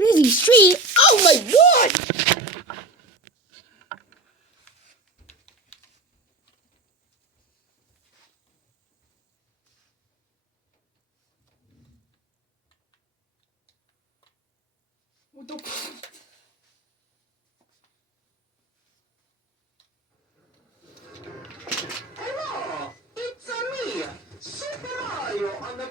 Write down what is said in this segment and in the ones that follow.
Busy street. Oh my god! What the? Hello, it's me, Super Mario on the...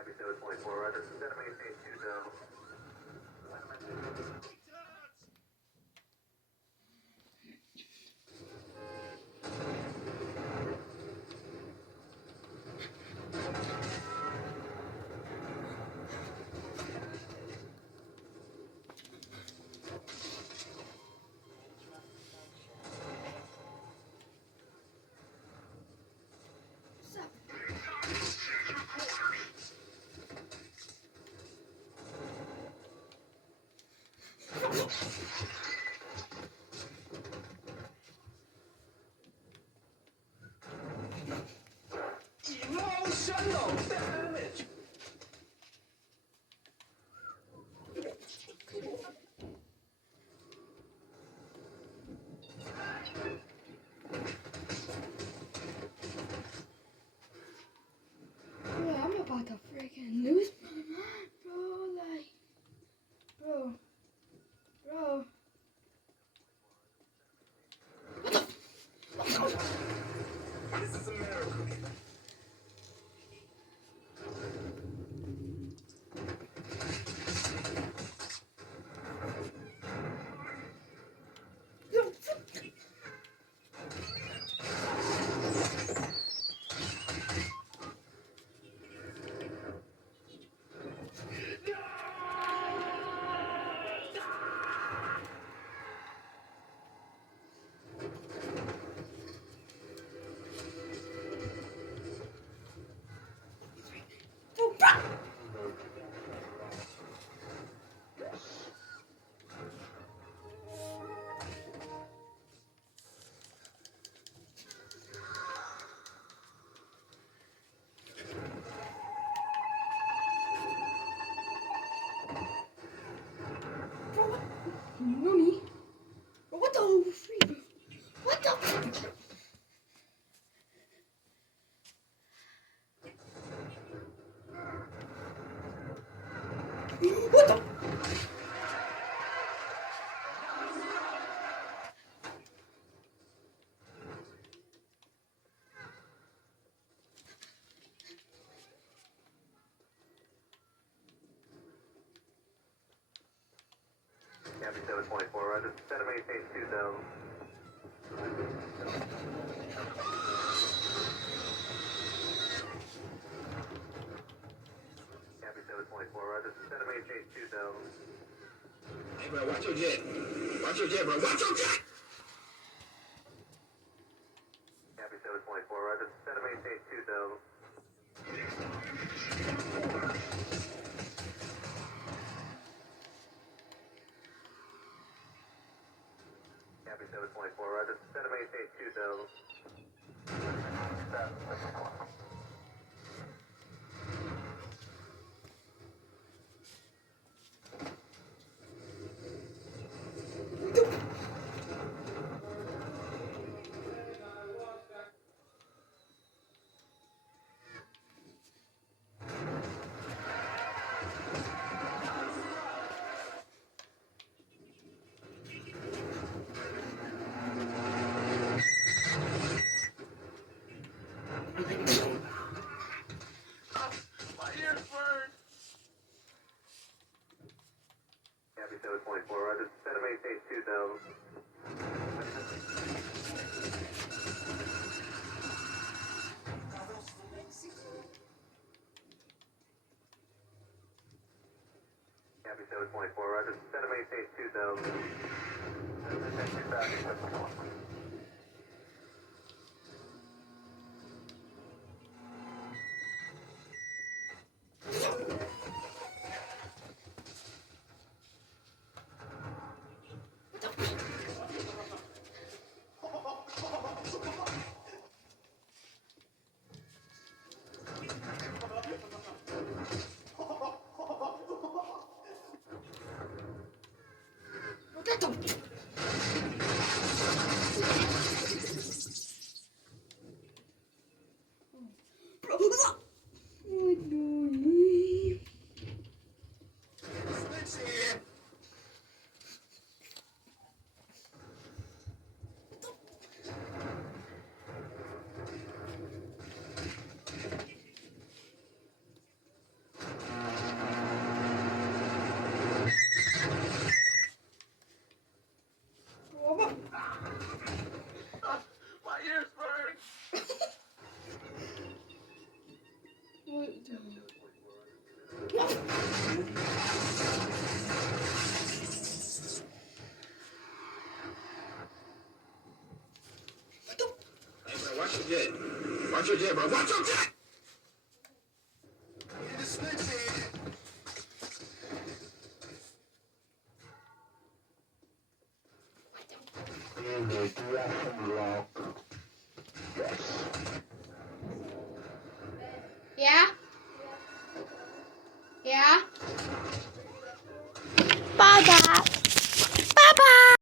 Episode 24, right? This is Enemy Phase 2 zone. Emotional damage! Bro, I'm about to freaking lose my mind, bro. Like, bro. This is America. Mommy, bro, what the freak? What the? What the? Episode 24, right? This is Enemy Phase 2 zone. Episode 24, right? This is Enemy Phase 2 zone. Hey, bro, watch your jet. Watch your jet, bro. Watch your jet! Episode 24, right? This is Enemy Phase 2 zone. Episode 24, right? This is Enemy Phase 2 zone. Copy 724, Roger. Send a maintain 2000. 2000. What the? Bro, what do you? My ears burn. Hey, bro, watch your jet. Watch your jet, bro. Watch your jet! Yeah? Yeah? Bye, Dad.